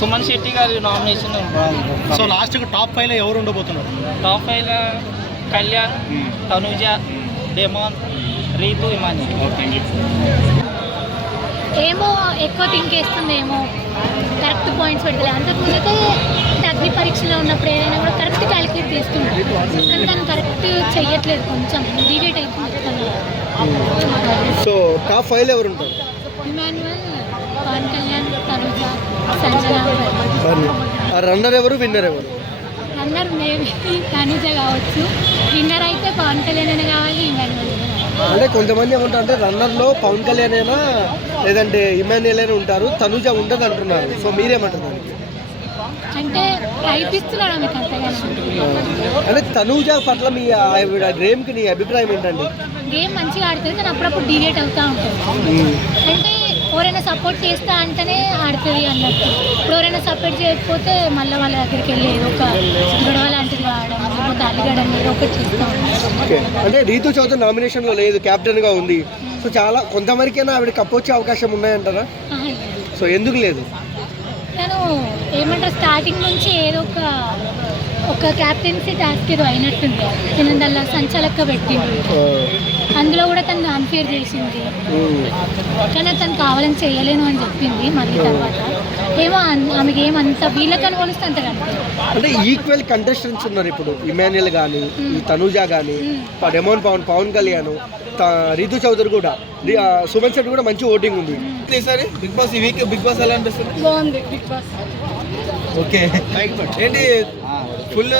సుమన్ శెట్టి గారి nomination. So లాస్ట్కి top 5లో ఎవరు ఉండబోతున్నారు? టాప్ 5లో కళ్యాణ్, తనుజ, డెమాన్, రీతు, ఇమాని. ఏమో ఎక్కువ థింక్ చేస్తుందేమో, కరెక్ట్ పాయింట్స్ పెట్టలే. అంతకుముందైతే అగ్ని పరీక్షలో ఉన్నప్పుడు ఏదైనా కూడా కరెక్ట్ క్యాలిక్యులేట్ చేస్తుంది, కానీ దాన్ని కరెక్ట్ చెయ్యట్లేదు, కొంచెం డివేట్ అవుతుంది. సో టాప్ 5లో ఎవరు ఉంటారు? ఇమాన్యువల్, పవన్ కళ్యాణ్, తనుజ, సంజన. రన్నర్ ఎవరు, విన్నర్ ఎవరు? రన్నర్ మేబీ తనుజ కావచ్చు, విన్నర్ అయితే పవన్ కళ్యాణ్ అయినా కావాలి, ఇమాన్యువల్. అంటే కొంతమంది ఏమంటారు అంటే రన్నర్లో పవన్ కళ్యాణ్ అయినా లేదంటే ఇమాన్యుయల్ అయినా ఉంటారు, తనుజ ఉండదు అంటున్నారు. సో మీరేమంటారు? అంటే ప్రయత్నిస్తున్నాడు మీకు అంతగా. అంటే తనుజ పట్ల మీ గేమ్కి నీ అభిప్రాయం ఏంటండి? గేమ్ మంచిగా ఆడుతుంది, కానీ అప్పుడప్పుడు డివేట్ అవుతూ ఉంటుంది. అంటే ఎవరైనా సపోర్ట్ చేస్తా అంటేనే ఆడుతుంది అన్నట్టు. ఇప్పుడు ఎవరైనా సపోర్ట్ చేయకపోతే మళ్ళీ వాళ్ళ దగ్గరికి వెళ్ళి ఏదో ఒక గొడవ లాంటిది ఆడడం, లేకపోతే అలిగడం, ఏదో ఒకటి చేస్తూ ఉంటాం. అంటే రీతు చౌదరి నామినేషన్లో లేదు, క్యాప్టెన్గా ఉంది. సో చాలా కొంతవరకైనా ఆవిడ కప్ వచ్చే అవకాశం ఉన్నాయంటారా? సో ఎందుకు లేదు? నేను ఏమంటారు, స్టార్టింగ్ నుంచి ఏదో ఒక క్యాప్టెన్సీ టాస్క్ ఏదో అయినట్టుంది. నేను దానిలో సంచాలక పెట్టింది, అందులో కూడా తను అన్ఫేర్ చేసింది, కానీ తను కావాలని చేయలేను అని చెప్పింది. మళ్ళీ తర్వాత ఏమో ఆమెకి ఏమంత వీళ్ళకని కొనిస్తే అంత కనుక. అంటే ఈక్వల్ కంటెస్టెంట్స్ ఉన్నారు ఇప్పుడు, ఇమాన్యుయల్ కానీ, తనుజ కానీ, డెమాన్, పవన్ కళ్యాణ్, రీతు చౌదరి కూడా, సుమన్ శెట్టి కూడా మంచి ఓటింగ్ ఉంది. ఈసారి బిగ్ బాస్, ఈ వీక్ బిగ్ బాస్ ఎలా అనిపిస్తుంది? బాగుంది బిగ్ బాస్. ఓకే ఏంటి ఫుల్